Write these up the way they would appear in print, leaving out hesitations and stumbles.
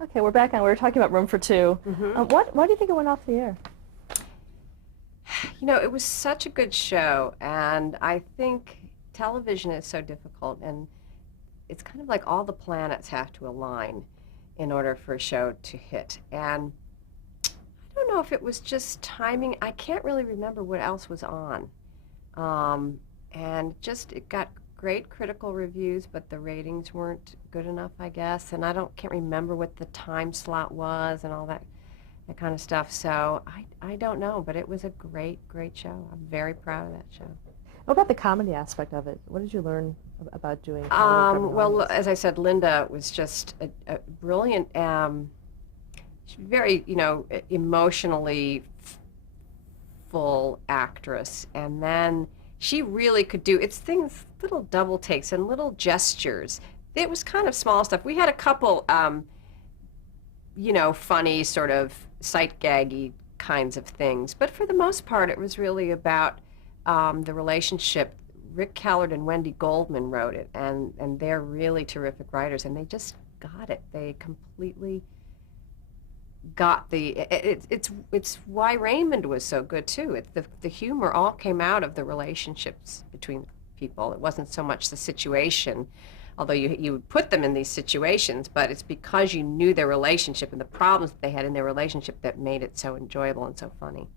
Okay, we're back on. We were talking about Room for Two. Why do you think it went off the air? You know, it was such a good show, and I think television is so difficult, and it's kind of like all the planets have to align in order for a show to hit. And I don't know if it was just timing. I can't really remember what else was on. And just it got great critical reviews, but the ratings weren't good enough, I guess. And I don't can't remember what the time slot was and all that kind of stuff. So I don't know, but it was a great show. I'm very proud of that show. What about the comedy aspect of it? What did you learn about doing comedy in front of an Well, audience? as I said, Linda was just a brilliant, very, emotionally full actress. And then she really could do, it's things, little double takes and little gestures. It was kind of small stuff. We had a couple, funny sort of sight gaggy kinds of things. But for the most part, it was really about the relationship. Rick Callard and Wendy Goldman wrote it, and they're really terrific writers, and they just got it. They completely got it's why Raymond was so good too. The humor all came out of the relationships between people. It wasn't so much the situation, although you would put them in these situations, but it's because you knew their relationship and the problems that they had in their relationship that made it so enjoyable and so funny.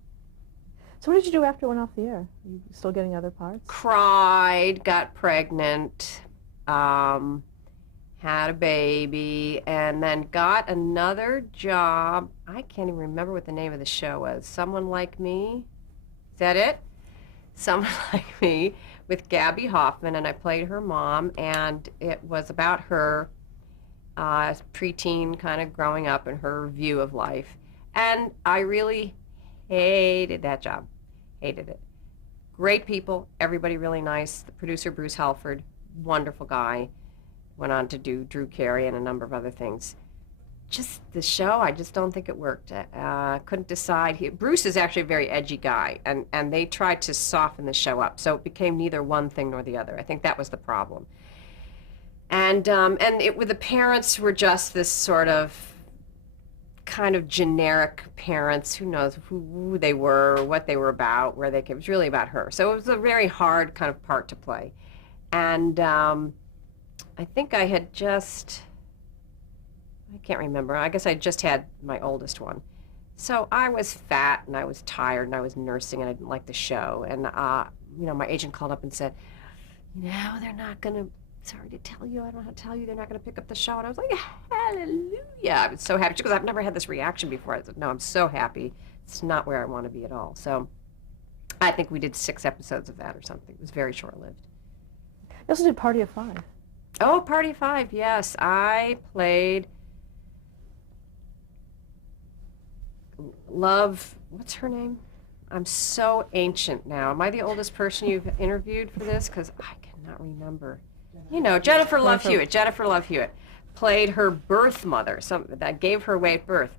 So what did you do after it went off the air? Are you still getting other parts? Cried, got pregnant, had a baby, and then got another job. I can't even remember what the name of the show was. Someone Like Me? Is that it? Someone Like Me with Gabby Hoffman, and I played her mom, and it was about her preteen kind of growing up and her view of life. And I really hated that job. Hated it. Great people, everybody really nice. The producer, Bruce Halford, wonderful guy. Went on to do Drew Carey and a number of other things. Just the show, I just don't think it worked. Couldn't decide. Bruce is actually a very edgy guy, and they tried to soften the show up, so it became neither one thing nor the other. I think that was the problem. And the parents were just this sort of kind of generic parents. Who knows who they were, what they were about, where they came. It was really about her. So it was a very hard kind of part to play. And I think I had just, I can't remember. I guess I just had my oldest one. So I was fat and I was tired and I was nursing and I didn't like the show. And, my agent called up and said, they're not going to, sorry to tell you, I don't know how to tell you, they're not going to pick up the show. And I was like, hallelujah. I was so happy. She goes, I've never had this reaction before. I said, no, I'm so happy. It's not where I want to be at all. So I think we did 6 episodes of that or something. It was very short-lived. You also did Party of Five. Oh, Party of Five, yes. I played Love, what's her name? I'm so ancient now. Am I the oldest person you've interviewed for this? Because I cannot remember. Jennifer Love Hewitt. Jennifer Love Hewitt played her birth mother, that gave her away at birth.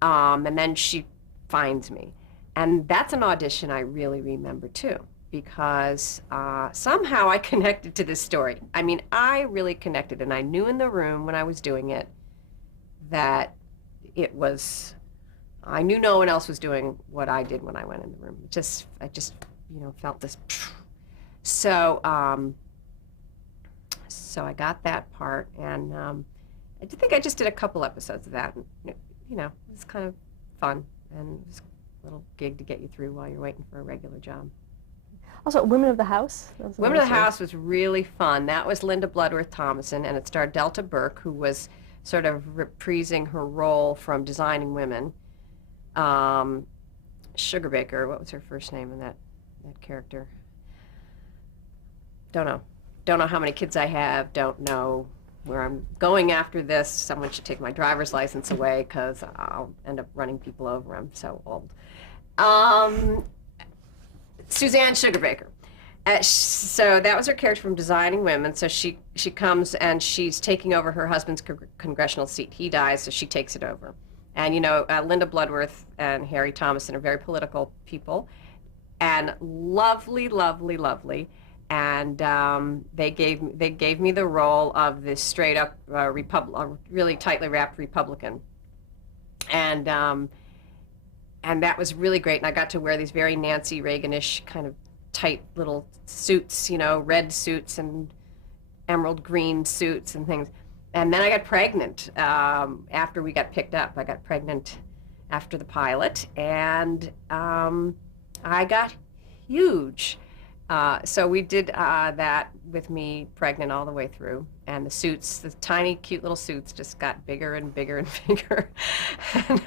And then she finds me. And that's an audition I really remember too, because somehow I connected to this story. I mean, I really connected, and I knew in the room when I was doing it that I knew no one else was doing what I did when I went in the room. I just felt this. So, so I got that part, and I think I just did a couple episodes of that. And, it was kind of fun, and it was a little gig to get you through while you're waiting for a regular job. Also, Women of the House. Women of the House was really fun. That was Linda Bloodworth Thomason, and it starred Delta Burke, who was sort of reprising her role from Designing Women. Sugar Baker, what was her first name in that character? Don't know how many kids I have. Don't know where I'm going after this. Someone should take my driver's license away because I'll end up running people over. I'm so old. Suzanne Sugarbaker. So that was her character from Designing Women. So she comes and she's taking over her husband's congressional seat. He dies, so she takes it over. And Linda Bloodworth and Harry Thomason are very political people, and lovely, lovely, lovely. and they gave me the role of this straight up really tightly wrapped Republican, and that was really great. And I got to wear these very Nancy Reaganish kind of tight little suits, red suits and emerald green suits and things. And then I got pregnant after we got picked up. I got pregnant after the pilot, and I got huge. So we did that with me pregnant all the way through. And the suits, the tiny, cute little suits, just got bigger and bigger and bigger. and,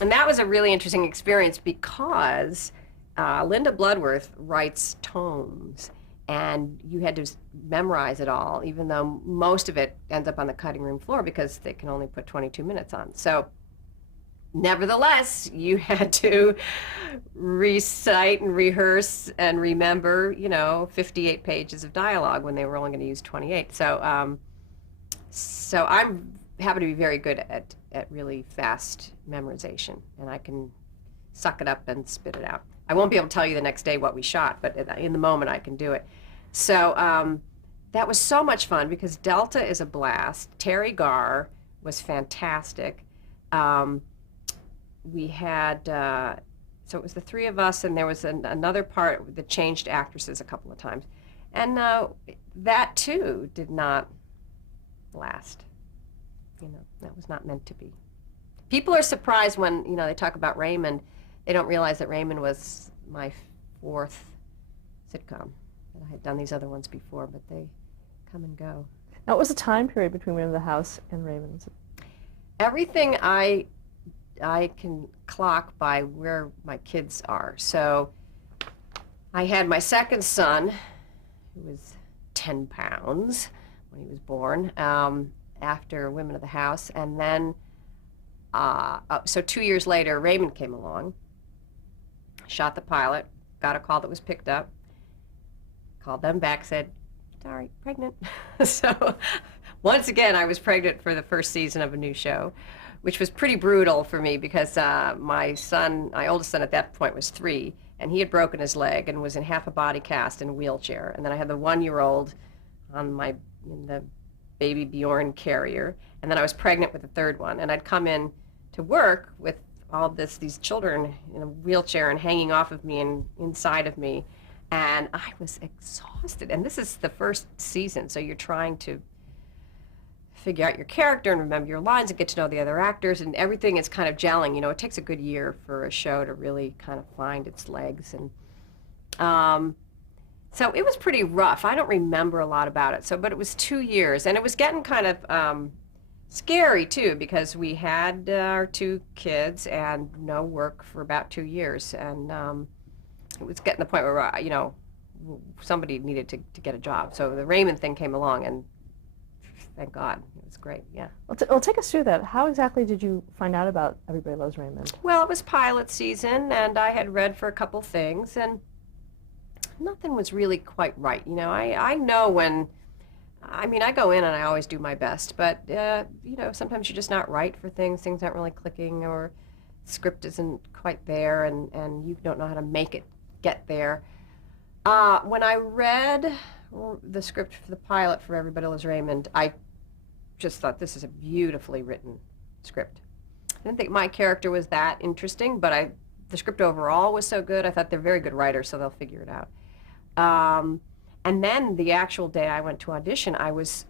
and that was a really interesting experience because Linda Bloodworth writes tomes, and you had to memorize it all, even though most of it ends up on the cutting room floor because they can only put 22 minutes on. So nevertheless, you had to recite and rehearse and remember, 58 pages of dialogue when they were only going to use 28. So I'm happen to be very good at really fast memorization, and I can suck it up and spit it out. I won't be able to tell you the next day what we shot, but in the moment I can do it. So that was so much fun because Delta is a blast. Terry Garr was fantastic. We had, so it was the three of us, and there was another part that changed actresses a couple of times. And that too did not last. That was not meant to be. People are surprised when, they talk about Raymond. They don't realize that Raymond was my fourth sitcom. I had done these other ones before, but they come and go. Now, what was the time period between Raymond the House and Raymond? Everything I can clock by where my kids are. So I had my second son, who was 10 pounds when he was born, after Women of the House. And then, so 2 years later, Raymond came along, shot the pilot, got a call that was picked up, called them back, said, sorry, pregnant. So once again, I was pregnant for the first season of a new show, which was pretty brutal for me because my oldest son at that point was 3, and he had broken his leg and was in half a body cast in a wheelchair. And then I had the 1-year-old in the baby Bjorn carrier, and then I was pregnant with the third one. And I'd come in to work with all these children in a wheelchair and hanging off of me and inside of me. And I was exhausted. And this is the first season, so you're trying to figure out your character and remember your lines and get to know the other actors, and everything is kind of gelling. It takes a good year for a show to really kind of find its legs. And so it was pretty rough. I don't remember a lot about it. But it was 2 years, and it was getting kind of scary too, because we had our 2 kids and no work for about 2 years. And it was getting to the point where, somebody needed to get a job. So the Raymond thing came along, and thank God. It was great, yeah. Well, take us through that. How exactly did you find out about Everybody Loves Raymond? Well, it was pilot season, and I had read for a couple things, and nothing was really quite right. I know when, I go in and I always do my best, but, sometimes you're just not right for things. Things aren't really clicking, or script isn't quite there, and you don't know how to make it get there. When I read the script for the pilot for Everybody Loves Raymond, I just thought, this is a beautifully written script. I didn't think my character was that interesting, but the script overall was so good. I thought they're very good writers, so they'll figure it out. And then the actual day I went to audition, I was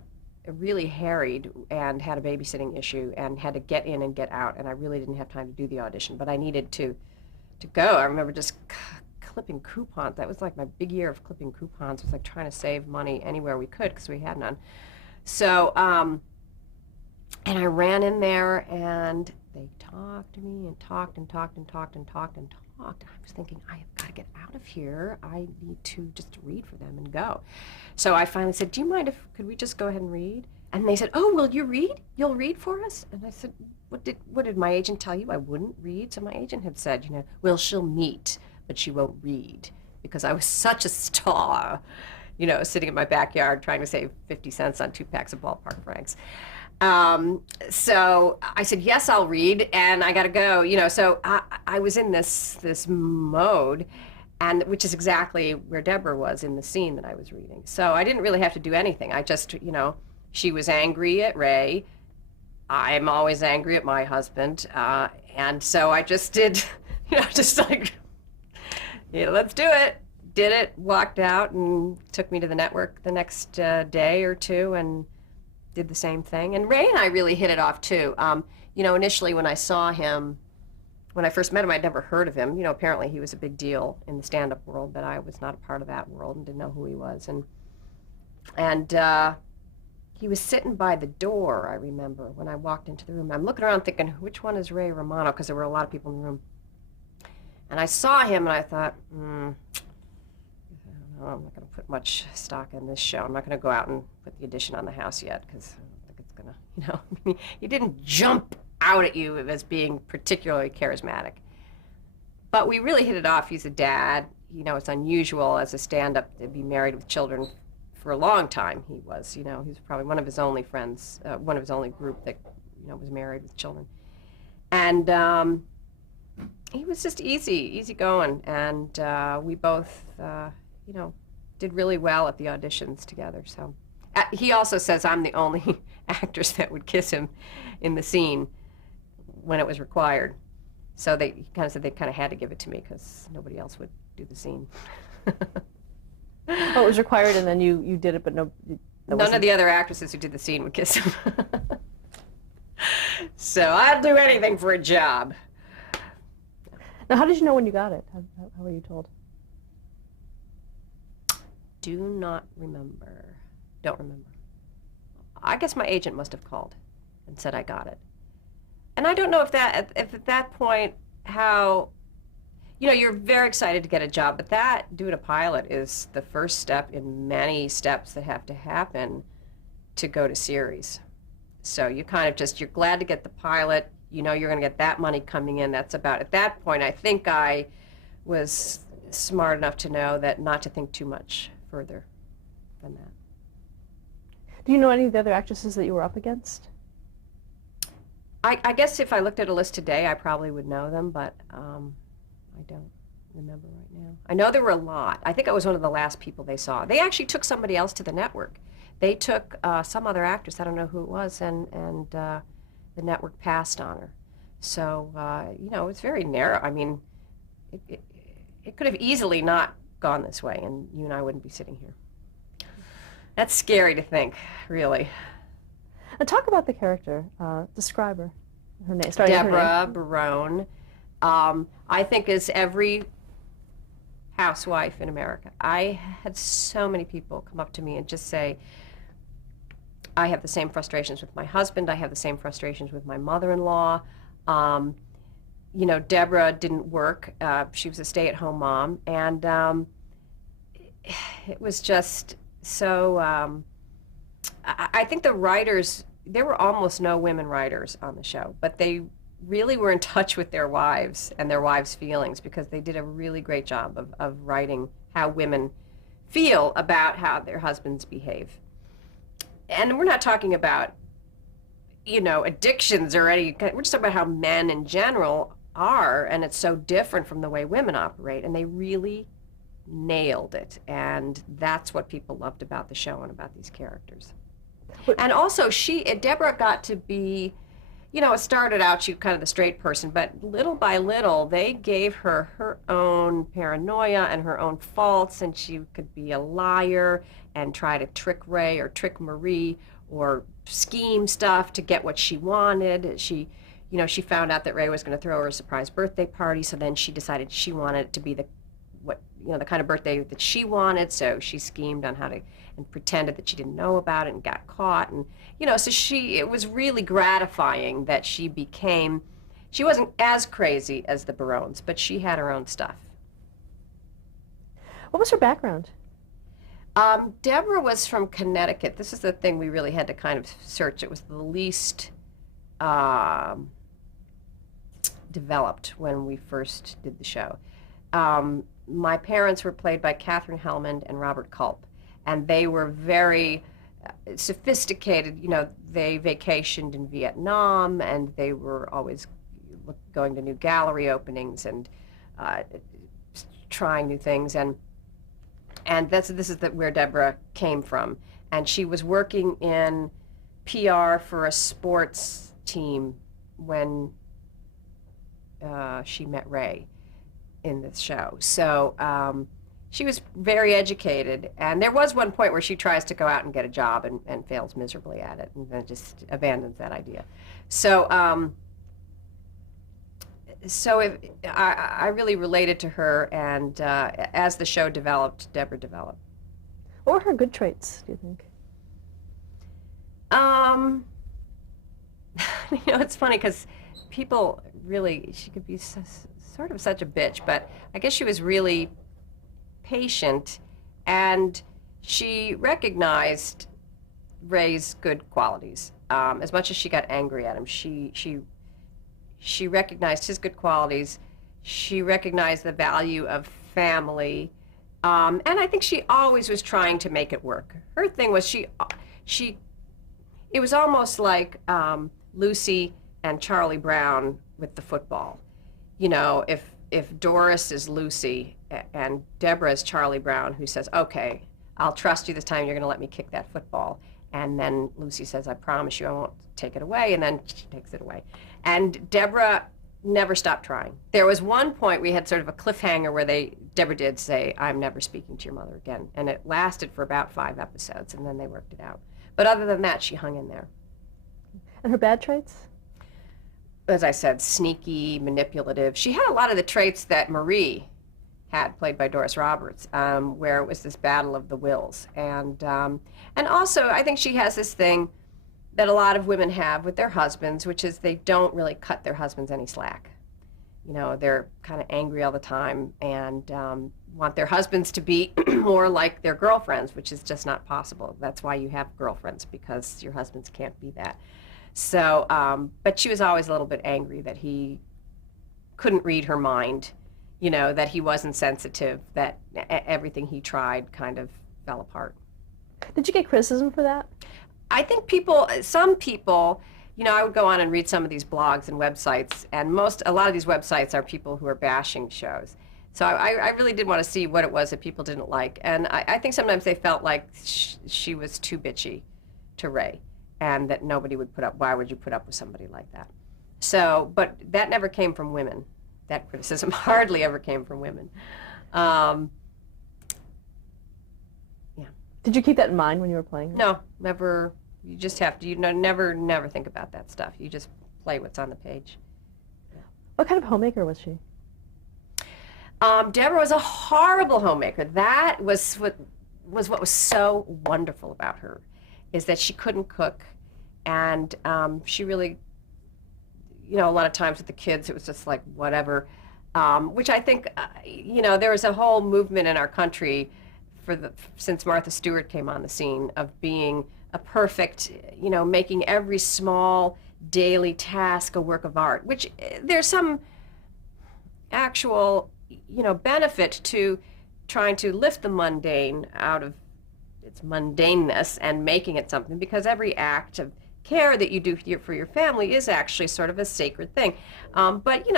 really harried and had a babysitting issue and had to get in and get out, and I really didn't have time to do the audition, but I needed to go. I remember just clipping coupons. That was like my big year of clipping coupons. It was like trying to save money anywhere we could because we had none. So, and I ran in there, and they talked to me and talked and talked and talked and talked and talked. And I was thinking, I have got to get out of here. I need to just read for them and go. So I finally said, do you mind could we just go ahead and read? And they said, oh, will you read? You'll read for us? And I said, what did my agent tell you? I wouldn't read? So my agent had said, well, she'll meet, but she won't read, because I was such a star, sitting in my backyard trying to save 50 cents on 2 packs of ballpark franks. So I said, yes, I'll read, and I got to go, so I was in this mode, and which is exactly where Deborah was in the scene that I was reading. So I didn't really have to do anything. I just, she was angry at Ray. I'm always angry at my husband. And so I just did, just like, let's do it. Did it, walked out, and took me to the network the next day or two and did the same thing. And Ray and I really hit it off too. Initially when I saw him, when I first met him, I'd never heard of him. Apparently he was a big deal in the stand-up world, but I was not a part of that world and didn't know who he was. And he was sitting by the door, I remember, when I walked into the room. I'm looking around thinking, which one is Ray Romano? Because there were a lot of people in the room. And I saw him and I thought, I'm not going to put much stock in this show. I'm not going to go out and put the addition on the house yet because I don't think it's going to, he didn't jump out at you as being particularly charismatic. But we really hit it off. He's a dad. It's unusual as a stand-up to be married with children for a long time. He was probably one of his only friends, one of his only group that, was married with children. And he was just easy going. And we both, did really well at the auditions together. So he also says I'm the only actress that would kiss him in the scene when it was required. So he kind of said they kind of had to give it to me because nobody else would do the scene. Oh, it was required, and then you did it, but none of the other actresses who did the scene would kiss him. So I'd do anything for a job. Now, how did you know when you got it? How were you told? Do not remember. Don't remember. I guess my agent must have called and said I got it. And I don't know if at that point how, you're very excited to get a job, but doing a pilot is the first step in many steps that have to happen to go to series. So you kind of you're glad to get the pilot, you're going to get that money coming in. That's about, at that point, I think I was smart enough to know that not to think too much further than that. Do you know any of the other actresses that you were up against? I guess if I looked at a list today, I probably would know them, but I don't remember right now. I know there were a lot. I think I was one of the last people they saw. They actually took somebody else to the network. They took some other actress, I don't know who it was, and the network passed on her. So, it's very narrow. I mean, it could have easily not gone this way, and you and I wouldn't be sitting here. That's scary to think, really. And talk about the character. Describe her. Her name. Deborah Barone. I think as every housewife in America, I had so many people come up to me and just say, I have the same frustrations with my husband. I have the same frustrations with my mother-in-law. Deborah didn't work. She was a stay-at-home mom. And it was just so, I think the writers, there were almost no women writers on the show, but they really were in touch with their wives and their wives' feelings because they did a really great job of writing how women feel about how their husbands behave. And we're not talking about, addictions or we're just talking about how men in general are, and it's so different from the way women operate, and they really nailed it. And that's what people loved about the show and about these characters. And also, Deborah got to be, it started out, she was kind of the straight person, but little by little, they gave her her own paranoia and her own faults, and she could be a liar and try to trick Ray or trick Marie or scheme stuff to get what she wanted. She found out that Ray was going to throw her a surprise birthday party, so then she decided she wanted it to be the kind of birthday that she wanted, so she schemed on how to, and pretended that she didn't know about it and got caught. And, so it was really gratifying that she wasn't as crazy as the Barones, but she had her own stuff. What was her background? Deborah was from Connecticut. This is the thing we really had to kind of search. It was the least developed when we first did the show. My parents were played by Katherine Hellman and Robert Culp, and they were very sophisticated. They vacationed in Vietnam, and they were always going to new gallery openings and trying new things, and this is where Deborah came from. And she was working in PR for a sports team when she met Ray in this show. So she was very educated, and there was one point where she tries to go out and get a job and fails miserably at it, and then just abandons that idea. So I really related to her, and as the show developed, Deborah developed. What were her good traits, do you think? It's funny because people really, she could be sort of such a bitch, but I guess she was really patient, and she recognized Ray's good qualities. As much as she got angry at him, she recognized his good qualities. She recognized the value of family, and I think she always was trying to make it work. Her thing was it was almost like Lucy and Charlie Brown with the football. If Doris is Lucy and Deborah is Charlie Brown, who says, okay, I'll trust you this time, you're going to let me kick that football. And then Lucy says, I promise you I won't take it away, and then she takes it away. And Deborah never stopped trying. There was one point we had sort of a cliffhanger where Deborah did say, I'm never speaking to your mother again. And it lasted for about 5 episodes, and then they worked it out. But other than that, she hung in there. And her bad traits? As I said, sneaky, manipulative. She had a lot of the traits that Marie had, played by Doris Roberts, where it was this battle of the wills. And also, I think she has this thing that a lot of women have with their husbands, which is they don't really cut their husbands any slack. They're kind of angry all the time and want their husbands to be more like their girlfriends, which is just not possible. That's why you have girlfriends, because your husbands can't be that. So, but she was always a little bit angry that he couldn't read her mind, that he wasn't sensitive, that everything he tried kind of fell apart. Did you get criticism for that? I think some people, I would go on and read some of these blogs and websites, and a lot of these websites are people who are bashing shows. So I really did want to see what it was that people didn't like. And I think sometimes they felt like she was too bitchy to Ray, and that nobody would why would you put up with somebody like that? So, but that never came from women. That criticism hardly ever came from women. Yeah. Did you keep that in mind when you were playing? No, never. You just have to, never think about that stuff. You just play what's on the page. What kind of homemaker was she? Deborah was a horrible homemaker. That was what was so wonderful about her, is that she couldn't cook, and she really, a lot of times with the kids, it was just like whatever, which I think, there was a whole movement in our country since Martha Stewart came on the scene of being a perfect, making every small daily task a work of art, which there's some actual, benefit to trying to lift the mundane out of its mundaneness and making it something, because every act of care that you do for your family is actually sort of a sacred thing. But,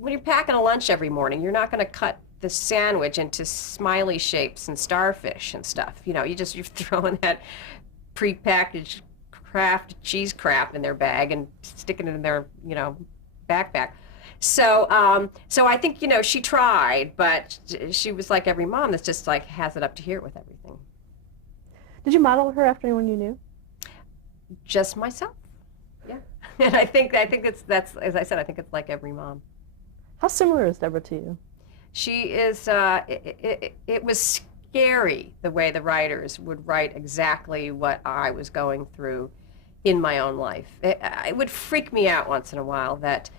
when you're packing a lunch every morning, you're not going to cut the sandwich into smiley shapes and starfish and stuff. You're throwing that prepackaged Kraft cheese crap in their bag and sticking it in their, backpack. So I think, she tried, but she was like every mom that's just like has it up to here with everything. Did you model her after anyone you knew? Just myself. Yeah. And I think that's as I said, I think it's like every mom. How similar is Deborah to you? She is, it was scary the way the writers would write exactly what I was going through in my own life. It would freak me out once in a while that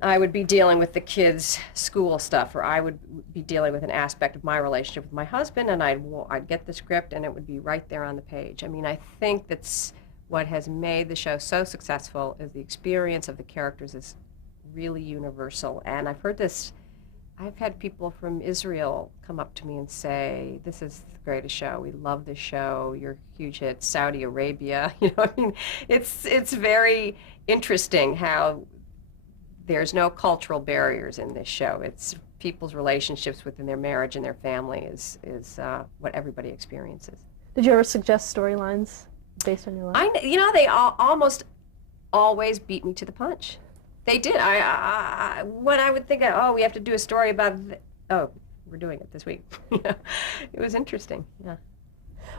I would be dealing with the kids' school stuff, or I would be dealing with an aspect of my relationship with my husband, and I'd get the script and it would be right there on the page. I mean, I think that's what has made the show so successful, is the experience of the characters is really universal. And I've had people from Israel come up to me and say, this is the greatest show. We love this show. You're a huge hit. Saudi Arabia. It's very interesting how there's no cultural barriers in this show. It's people's relationships within their marriage and their family is what everybody experiences. Did you ever suggest storylines based on your life? They almost always beat me to the punch. They did. When I would think, oh, we have to do a story about, oh, we're doing it this week. It was interesting. Yeah.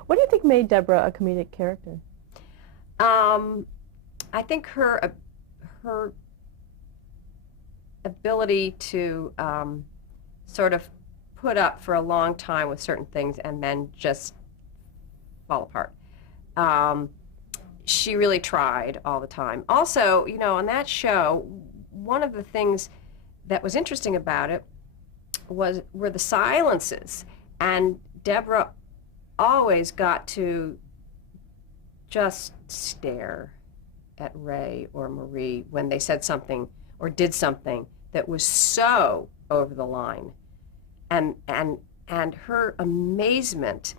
What do you think made Deborah a comedic character? I think her ability to sort of put up for a long time with certain things and then just fall apart. She really tried all the time. Also, on that show, one of the things that was interesting about it were the silences, and Deborah always got to just stare at Ray or Marie when they said something or did something that was so over the line, and her amazement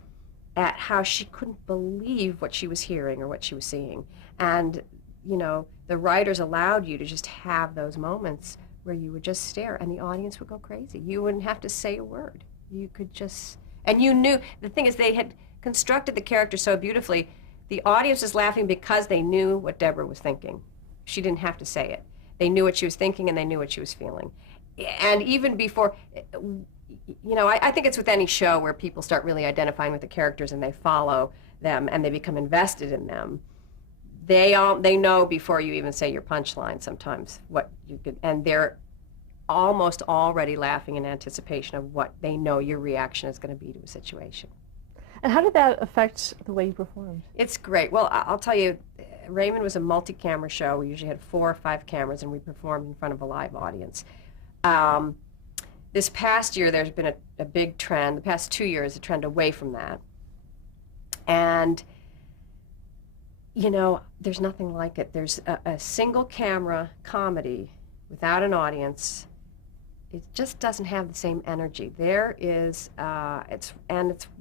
at how she couldn't believe what she was hearing or what she was seeing. And the writers allowed you to just have those moments where you would just stare and the audience would go crazy. You wouldn't have to say a word. You could just, and you knew, the thing is, they had constructed the character so beautifully. The audience was laughing because they knew what Deborah was thinking. She didn't have to say it. They knew what she was thinking and they knew what she was feeling. And even before, I think it's with any show where people start really identifying with the characters and they follow them and they become invested in them. They know before you even say your punchline sometimes what you could, and they're almost already laughing in anticipation of what they know your reaction is going to be to a situation. And how did that affect the way you performed? It's great. Well, I'll tell you, Raymond was a multi-camera show. We usually had 4 or 5 cameras, and we performed in front of a live audience. This past year, there's been a big trend, the past 2 years, a trend away from that. And, there's nothing like it. There's a single camera comedy without an audience. It just doesn't have the same energy. There is, it's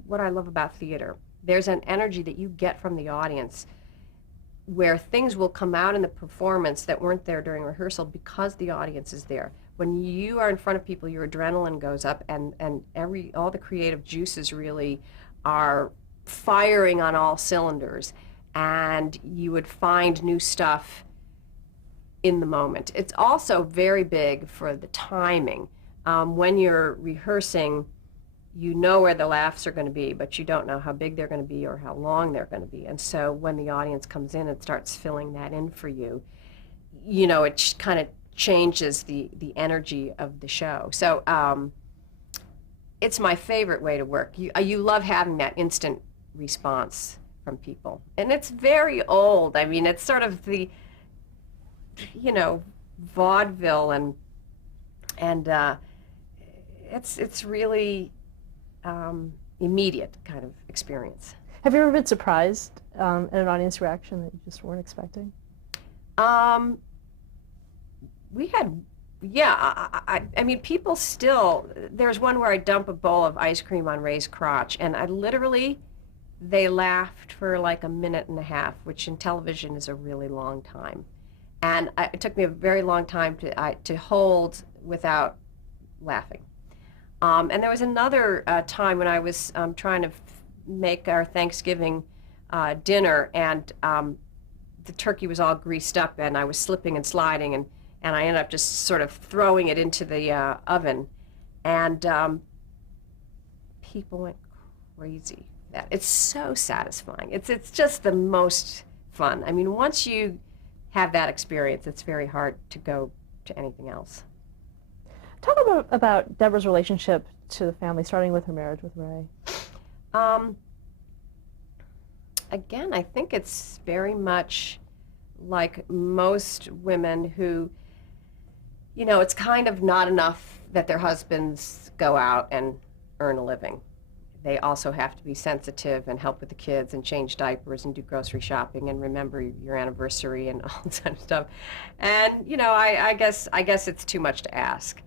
what I love about theater. There's an energy that you get from the audience where things will come out in the performance that weren't there during rehearsal because the audience is there. When you are in front of people, your adrenaline goes up and all the creative juices really are firing on all cylinders, and you would find new stuff in the moment. It's also very big for the timing. When you're rehearsing, you know where the laughs are going to be, but you don't know how big they're going to be or how long they're going to be. And so when the audience comes in and starts filling that in for you, it kind of changes the energy of the show. So it's my favorite way to work. You love having that instant response from people. And it's very old. I mean, it's sort of the, vaudeville and it's really immediate kind of experience. Have you ever been surprised at an audience reaction that you just weren't expecting? We had, I mean, people still, there's one where I dump a bowl of ice cream on Ray's crotch, and they laughed for like a minute and a half, which in television is a really long time. And it took me a very long time to hold without laughing. And there was another time when I was trying to make our Thanksgiving dinner, and the turkey was all greased up, and I was slipping and sliding, and I ended up just sort of throwing it into the oven, and people went crazy. It's so satisfying. It's just the most fun. I mean, once you have that experience, it's very hard to go to anything else. Talk about Deborah's relationship to the family, starting with her marriage with Ray. Again, I think it's very much like most women who, it's kind of not enough that their husbands go out and earn a living. They also have to be sensitive and help with the kids and change diapers and do grocery shopping and remember your anniversary and all that kind of stuff. And, I guess it's too much to ask.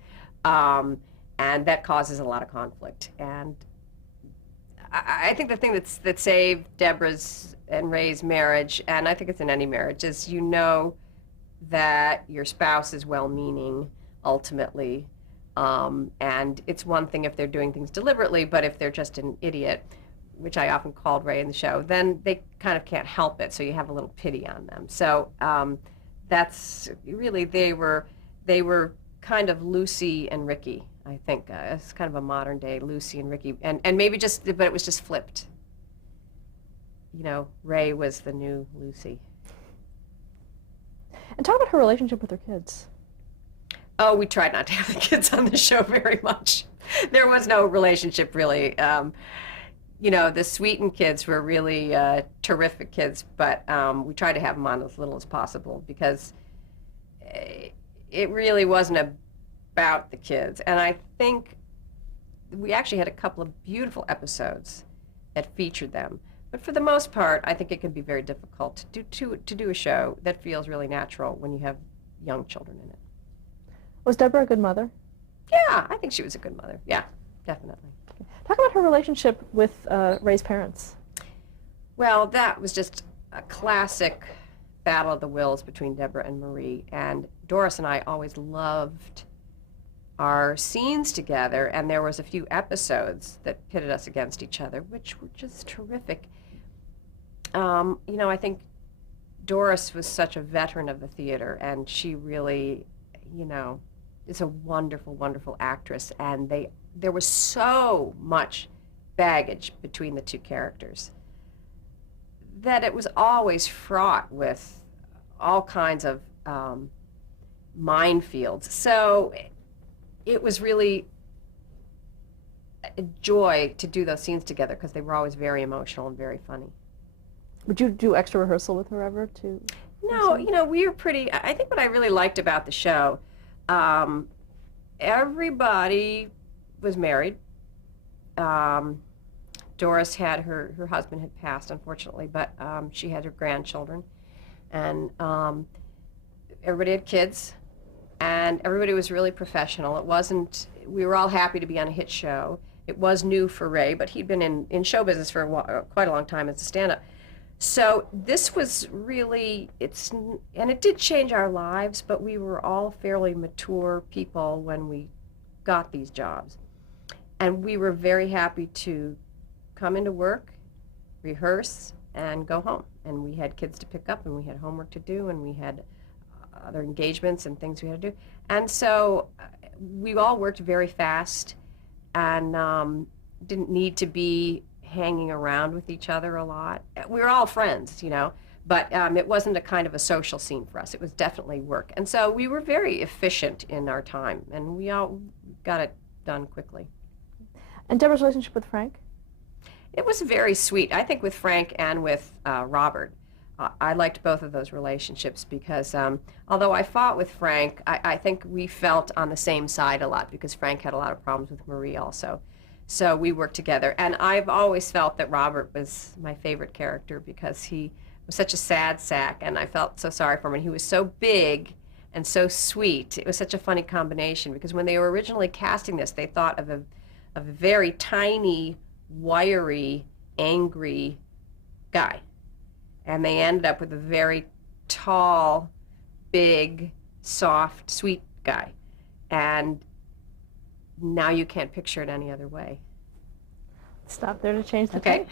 And that causes a lot of conflict. And I think the thing that saved Deborah's and Ray's marriage, and I think it's in any marriage, is that your spouse is well-meaning ultimately, And it's one thing if they're doing things deliberately, but if they're just an idiot, which I often called Ray in the show, then they kind of can't help it. So you have a little pity on them. So that's really they were kind of Lucy and Ricky. I think it's kind of a modern day Lucy and Ricky, and maybe just, but it was just flipped. You know, Ray was the new Lucy. And talk about her relationship with her kids. Oh, we tried not to have the kids on the show very much. There was no relationship really. You know, the Sweeten kids were really terrific kids, but we tried to have them on as little as possible because it really wasn't about the kids. And I think we actually had a couple of beautiful episodes that featured them. But for the most part, I think it can be very difficult to do a show that feels really natural when you have young children in it. Was Deborah a good mother? Yeah, I think she was a good mother. Yeah, definitely. Talk about her relationship with Ray's parents. Well, that was just a classic battle of the wills between Deborah and Marie. And Doris and I always loved our scenes together, and there was a few episodes that pitted us against each other, which were just terrific. You know, I think Doris was such a veteran of the theater, and she really, you know, is a wonderful, wonderful actress, and there was so much baggage between the two characters that it was always fraught with all kinds of minefields. So it was really a joy to do those scenes together because they were always very emotional and very funny. Would you do extra rehearsal with her ever to? No, you know, we were pretty, I think what I really liked about the show, everybody was married. Doris had her husband had passed, unfortunately, but she had her grandchildren. And everybody had kids, and everybody was really professional. It wasn't, we were all happy to be on a hit show. It was new for Ray, but he'd been in show business for quite a long time as a stand-up. So this was really, and it did change our lives, but we were all fairly mature people when we got these jobs. And we were very happy to come into work, rehearse, and go home. And we had kids to pick up, and we had homework to do, and we had other engagements and things we had to do. And so we all worked very fast and didn't need to be hanging around with each other a lot. We were all friends, you know, but it wasn't a kind of a social scene for us. It was definitely work. And so we were very efficient in our time, and we all got it done quickly. And Deborah's relationship with Frank? It was very sweet. I think with Frank and with Robert, I liked both of those relationships because although I fought with Frank, I think we felt on the same side a lot because Frank had a lot of problems with Marie also. So we worked together. And I've always felt that Robert was my favorite character because he was such a sad sack, and I felt so sorry for him. And he was so big and so sweet. It was such a funny combination because when they were originally casting this, they thought of a very tiny, wiry, angry guy. And they ended up with a very tall, big, soft, sweet guy. And now you can't picture it any other way. Stop there to change the Okay. tape.